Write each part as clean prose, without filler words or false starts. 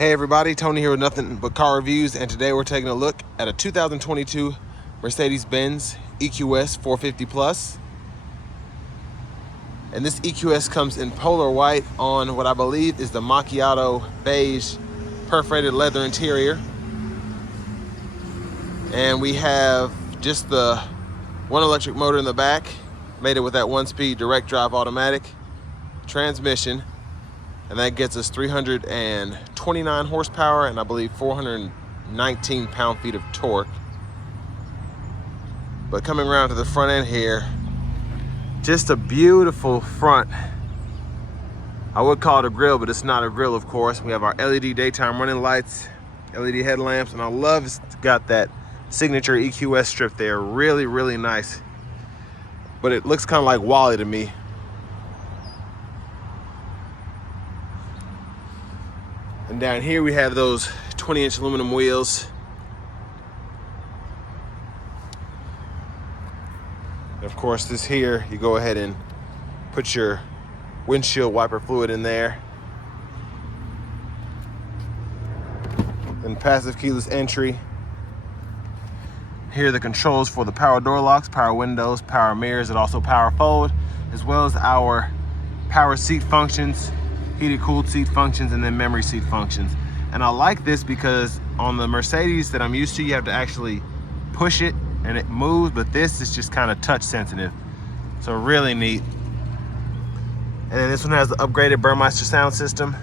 Hey everybody, Tony here with Nothing But Car Reviews, and today we're taking a look at a 2022 Mercedes-Benz EQS 450 Plus. And this EQS comes in polar white on what I believe is the macchiato beige perforated leather interior. And we have just the one electric motor in the back, made it with that 1-speed direct drive automatic transmission. And that gets us 329 horsepower and I believe 419 pound-feet of torque. But coming around to the front end here, just a beautiful front. I would call it a grille, but it's not a grille, of course. We have our LED daytime running lights, LED headlamps, and I love it's got that signature EQS strip there. Really, really nice. But it looks kind of like Wally to me. And down here we have those 20-inch aluminum wheels. And of course, this here, you go ahead and put your windshield wiper fluid in there. Then passive keyless entry. Here are the controls for the power door locks, power windows, power mirrors, and also power fold, as well as our power seat functions, heated cooled seat functions, and then memory seat functions. And I like this because on the Mercedes that I'm used to, you have to actually push it and it moves, but this is just kind of touch sensitive. So really neat. And then this one has the upgraded Burmeister sound system.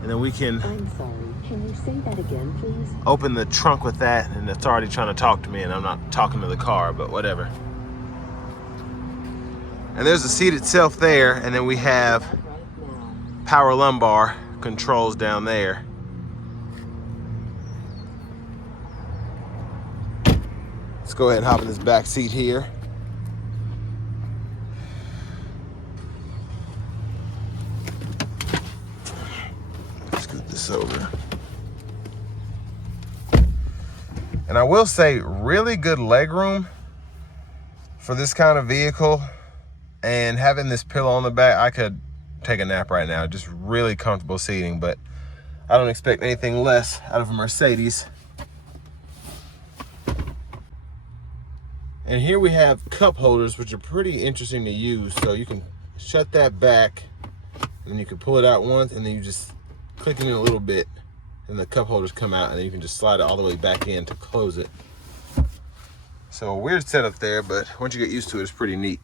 And then we can you say that again, please? Open the trunk with that, and it's already trying to talk to me, and I'm not talking to the car, but whatever. And there's the seat itself there, and then we have power lumbar controls down there. Let's go ahead and hop in this back seat here. Scoot this over. And I will say, really good legroom for this kind of vehicle. And having this pillow on the back, I could take a nap right now. Just really comfortable seating, but I don't expect anything less out of a Mercedes. And here we have cup holders, which are pretty interesting to use. So you can shut that back, and then you can pull it out once, and then you just click it in a little bit, and the cup holders come out, and then you can just slide it all the way back in to close it. So a weird setup there, but once you get used to it, it's pretty neat.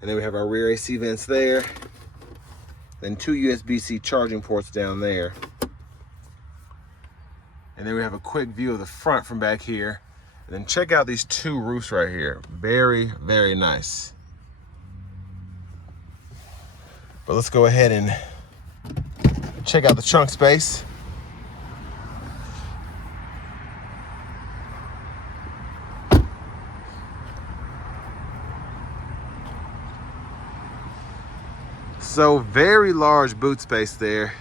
And then we have our rear AC vents there. Then 2 USB-C charging ports down there. And then we have a quick view of the front from back here. And then check out these 2 roofs right here. Very, very nice. But let's go ahead and check out the trunk space. So very large boot space there.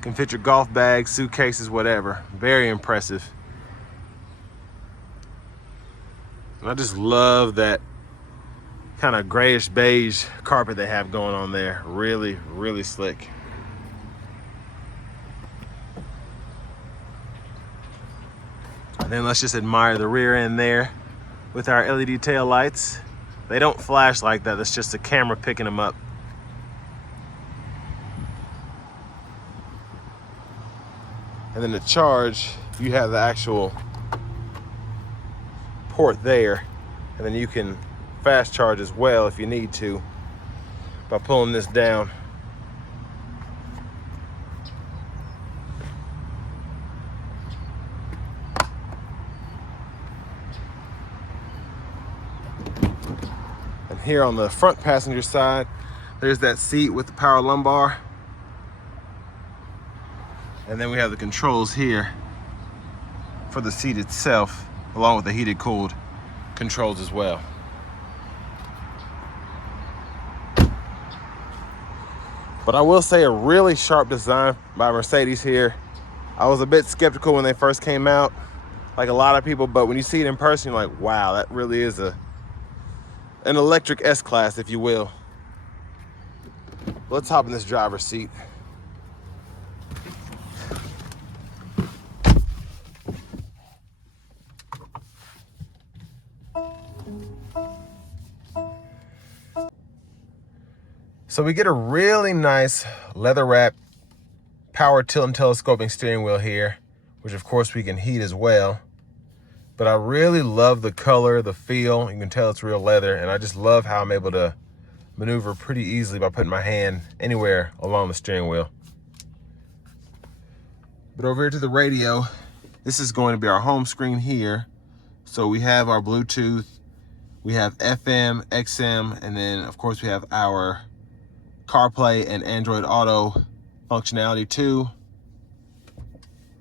Can fit your golf bags, suitcases, whatever. Very impressive. And I just love that kind of grayish beige carpet they have going on there. Really, really slick. And then let's just admire the rear end there with our LED tail lights. They don't flash like that. That's just a camera picking them up. And then to charge, you have the actual port there, and then you can fast charge as well if you need to by pulling this down. And here on the front passenger side, there's that seat with the power lumbar. And then we have the controls here for the seat itself, along with the heated cooled controls as well. But I will say, a really sharp design by Mercedes here. I was a bit skeptical when they first came out, like a lot of people, but when you see it in person, you're like, wow, that really is an electric S-Class, if you will. Let's hop in this driver's seat. So we get a really nice leather wrap power tilt and telescoping steering wheel here, which of course we can heat as well. But I really love the color, the feel. You can tell it's real leather, and I just love how I'm able to maneuver pretty easily by putting my hand anywhere along the steering wheel. But over here to the radio, this is going to be our home screen here. So we have our Bluetooth, we have FM, XM, and then of course we have our CarPlay and Android Auto functionality too.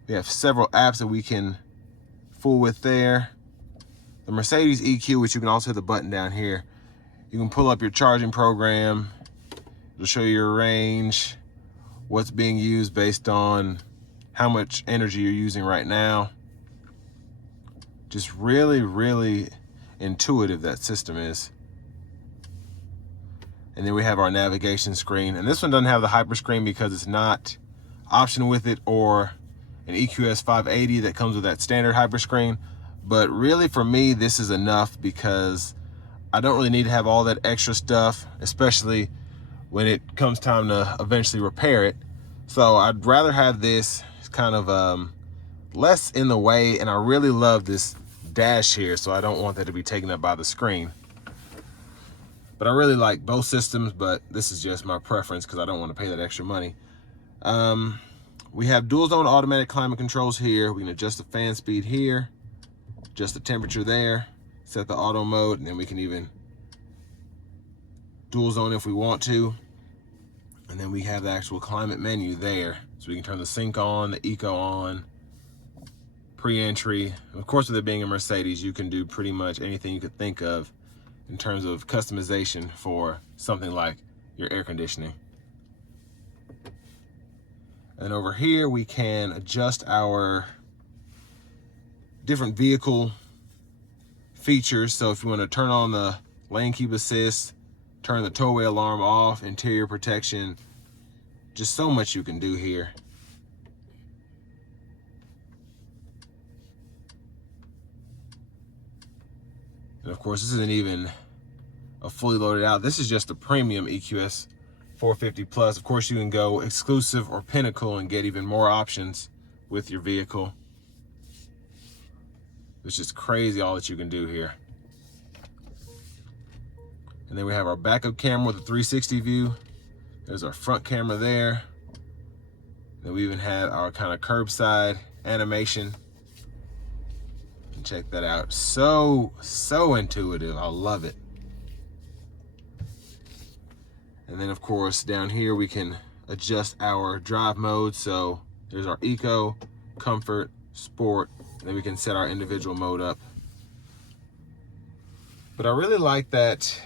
We have several apps that we can fool with there. The Mercedes EQ, which you can also hit the button down here. You can pull up your charging program. It'll show you your range, what's being used based on how much energy you're using right now. Just really, really intuitive that system is. And then we have our navigation screen. And this one doesn't have the hyper screen because it's not optional with it, or an EQS 580 that comes with that standard hyper screen. But really for me, this is enough because I don't really need to have all that extra stuff, especially when it comes time to eventually repair it. So I'd rather have this kind of less in the way, and I really love this dash here, so I don't want that to be taken up by the screen. But I really like both systems, but this is just my preference because I don't want to pay that extra money. We have dual zone automatic climate controls here. We can adjust the fan speed here, adjust the temperature there, set the auto mode, and then we can even dual zone if we want to. And then we have the actual climate menu there. So we can turn the sync on, the eco on, pre-entry. Of course, with it being a Mercedes, you can do pretty much anything you could think of in terms of customization for something like your air conditioning. And over here, we can adjust our different vehicle features. So if you want to turn on the lane keep assist, turn the towaway alarm off, interior protection, just so much you can do here. And of course, this isn't even a fully loaded out. This is just a premium EQS 450 Plus. Of course, you can go exclusive or pinnacle and get even more options with your vehicle. It's just crazy all that you can do here. And then we have our backup camera with a 360 view. There's our front camera there. Then we even had our kind of curbside animation. And check that out. So intuitive. I love it. And then of course down here we can adjust our drive mode. So there's our eco, comfort, sport, and then we can set our individual mode up. But I really like that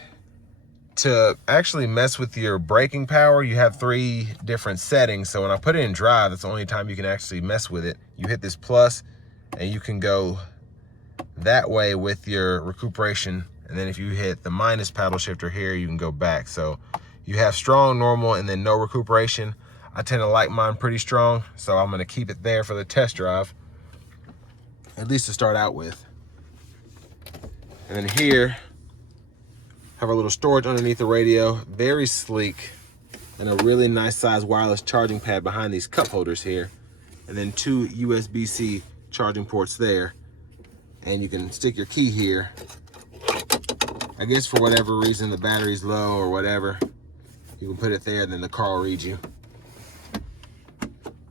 to actually mess with your braking power, you have 3 different settings. So when I put it in drive, that's the only time you can actually mess with it. You hit this plus and you can go that way with your recuperation. And then if you hit the minus paddle shifter here, you can go back. So you have strong, normal, and then no recuperation. I tend to like mine pretty strong, so I'm gonna keep it there for the test drive, at least to start out with. And then here, have our little storage underneath the radio, very sleek, and a really nice size wireless charging pad behind these cup holders here. And then 2 USB-C charging ports there. And you can stick your key here. I guess for whatever reason the battery's low or whatever, you can put it there and then the car will read you.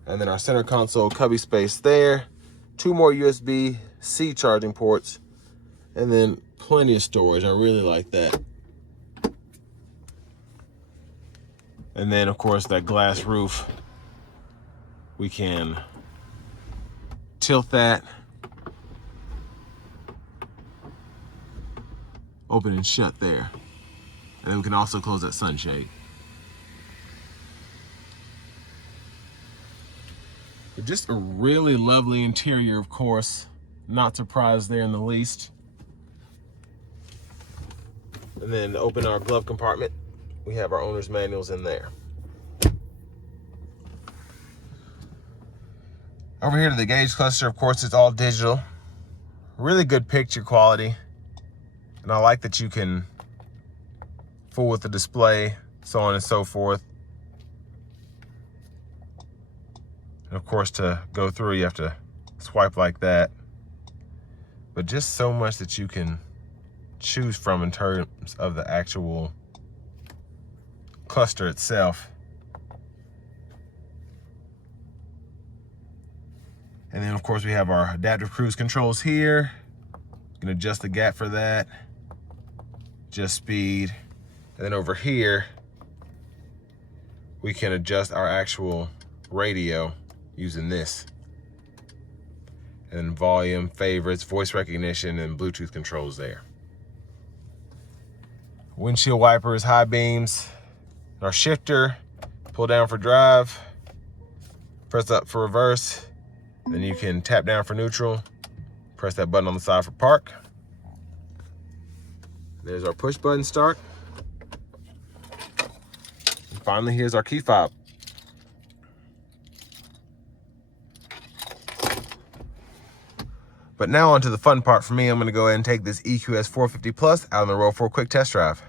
And then our center console cubby space there. 2 more USB-C charging ports. And then plenty of storage. I really like that. And then of course that glass roof, we can tilt that, open and shut there. And then we can also close that sunshade. But just a really lovely interior, of course. Not surprised there in the least. And then open our glove compartment. We have our owner's manuals in there. Over here to the gauge cluster, of course, it's all digital. Really good picture quality. And I like that you can fool with the display so on and so forth. And of course, to go through, you have to swipe like that. But just so much that you can choose from in terms of the actual cluster itself. And then of course we have our adaptive cruise controls here. You can adjust the gap for that, adjust speed. And then over here, we can adjust our actual radio using this. And then volume, favorites, voice recognition, and Bluetooth controls there. Windshield wipers, high beams, our shifter, pull down for drive, press up for reverse, then you can tap down for neutral, press that button on the side for park. There's our push button start. And finally, here's our key fob. But now onto the fun part for me. I'm gonna go ahead and take this EQS 450 Plus out on the road for a quick test drive.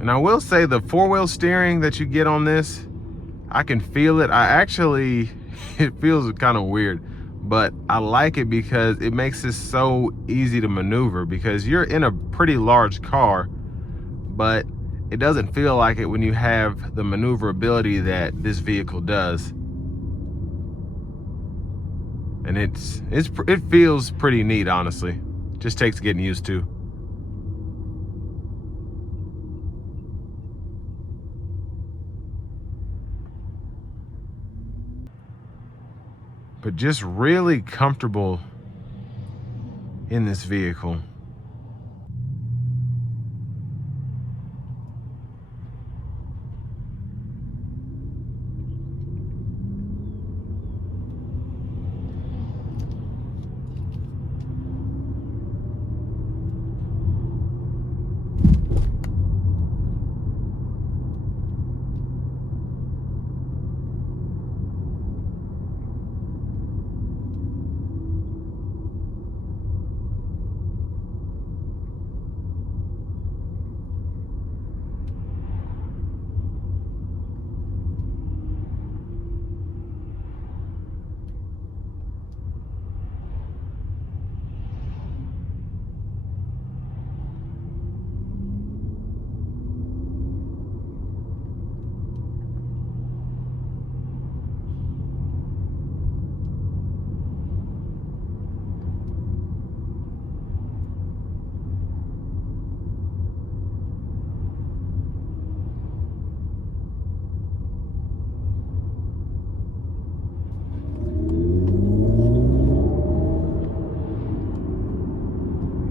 And I will say the four-wheel steering that you get on this, I can feel it. It feels kind of weird, but I like it because it makes this so easy to maneuver, because you're in a pretty large car, but it doesn't feel like it when you have the maneuverability that this vehicle does. And it feels pretty neat, honestly. Just takes getting used to. But just really comfortable in this vehicle.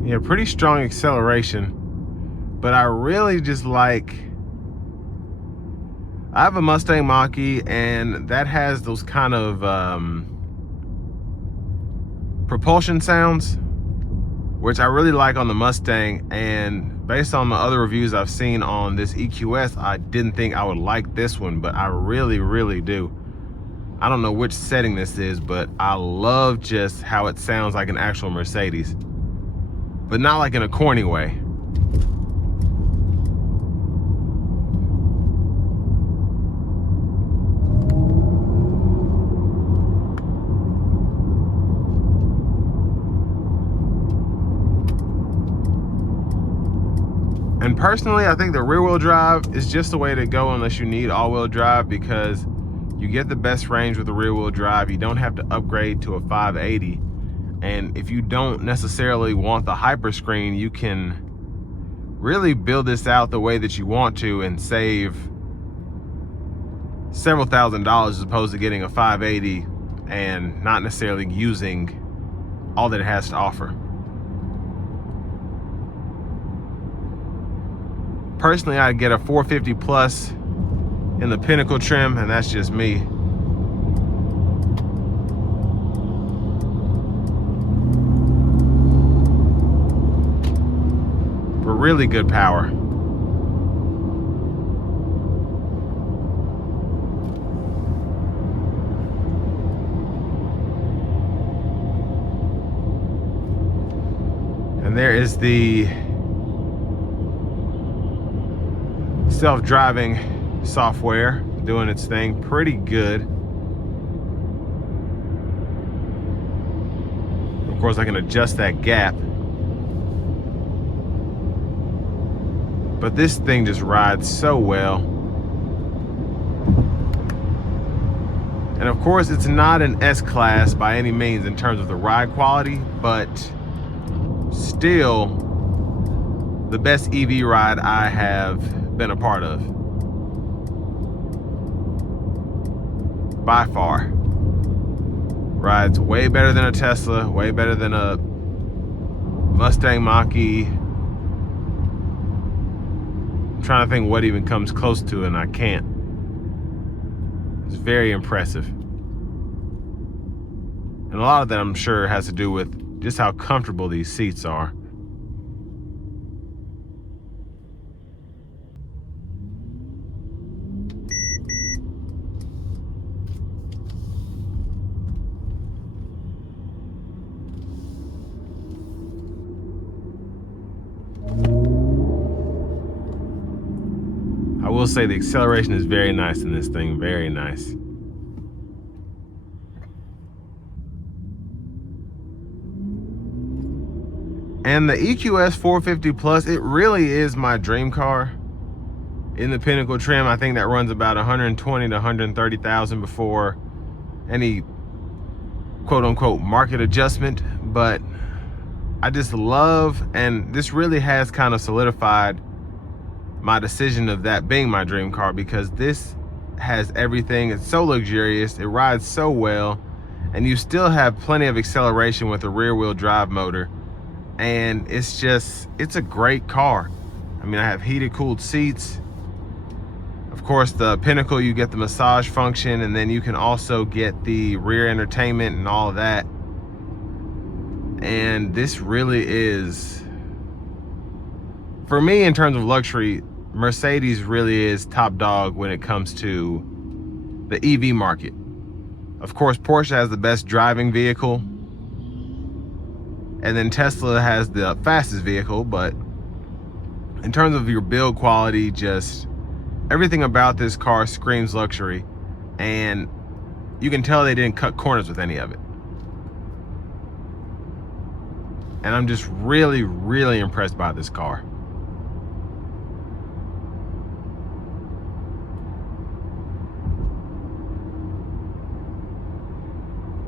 Yeah, pretty strong acceleration, but I really just like, I have a Mustang Mach-E, and that has those kind of propulsion sounds, which I really like on the Mustang. And based on the other reviews I've seen on this EQS, I didn't think I would like this one, but I really, really do. I don't know which setting this is, but I love just how it sounds like an actual Mercedes. But not like in a corny way. And personally, I think the rear-wheel drive is just the way to go unless you need all-wheel drive, because you get the best range with the rear-wheel drive. You don't have to upgrade to a 580. And if you don't necessarily want the hyperscreen, you can really build this out the way that you want to and save several $1,000s as opposed to getting a 580 and not necessarily using all that it has to offer. Personally, I'd get a 450 Plus in the Pinnacle trim, and that's just me. really good power. And there is the self-driving software doing its thing pretty good. Of course, I can adjust that gap. But this thing just rides so well. And of course, it's not an S-Class by any means in terms of the ride quality, but still the best EV ride I have been a part of. By far. Rides way better than a Tesla, way better than a Mustang Mach-E. I'm trying to think what even comes close to it, and I can't. It's very impressive. And a lot of that, I'm sure, has to do with just how comfortable these seats are. I will say the acceleration is very nice in this thing, very nice. And the EQS 450 Plus, it really is my dream car. In the Pinnacle trim, I think that runs about 120 to 130,000 before any quote unquote market adjustment. But I just love, and this really has kind of solidified my decision of that being my dream car, because this has everything. It's so luxurious, it rides so well, and you still have plenty of acceleration with a rear wheel drive motor. And it's a great car. I mean, I have heated, cooled seats. Of course, the Pinnacle, you get the massage function, and then you can also get the rear entertainment and all of that. And this really is, for me, in terms of luxury, Mercedes really is top dog when it comes to the EV market. Of course, Porsche has the best driving vehicle, and then Tesla has the fastest vehicle. But in terms of your build quality, just everything about this car screams luxury, and you can tell they didn't cut corners with any of it. And I'm just really, really impressed by this car.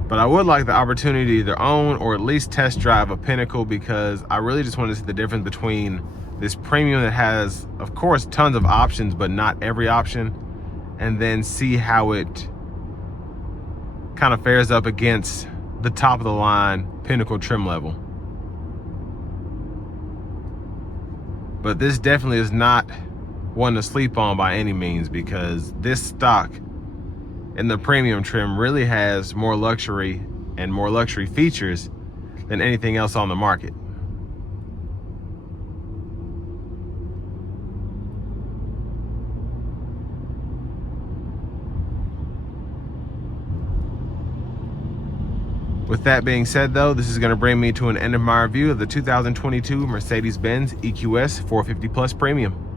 But I would like the opportunity to either own or at least test drive a Pinnacle, because I really just want to see the difference between this premium that has, of course, tons of options, but not every option, and then see how it kind of fares up against the top of the line Pinnacle trim level. But this definitely is not one to sleep on by any means, because this stock in the premium trim really has more luxury and more luxury features than anything else on the market. With that being said, though, this is going to bring me to an end of my review of the 2022 Mercedes-Benz EQS 450 Plus Premium.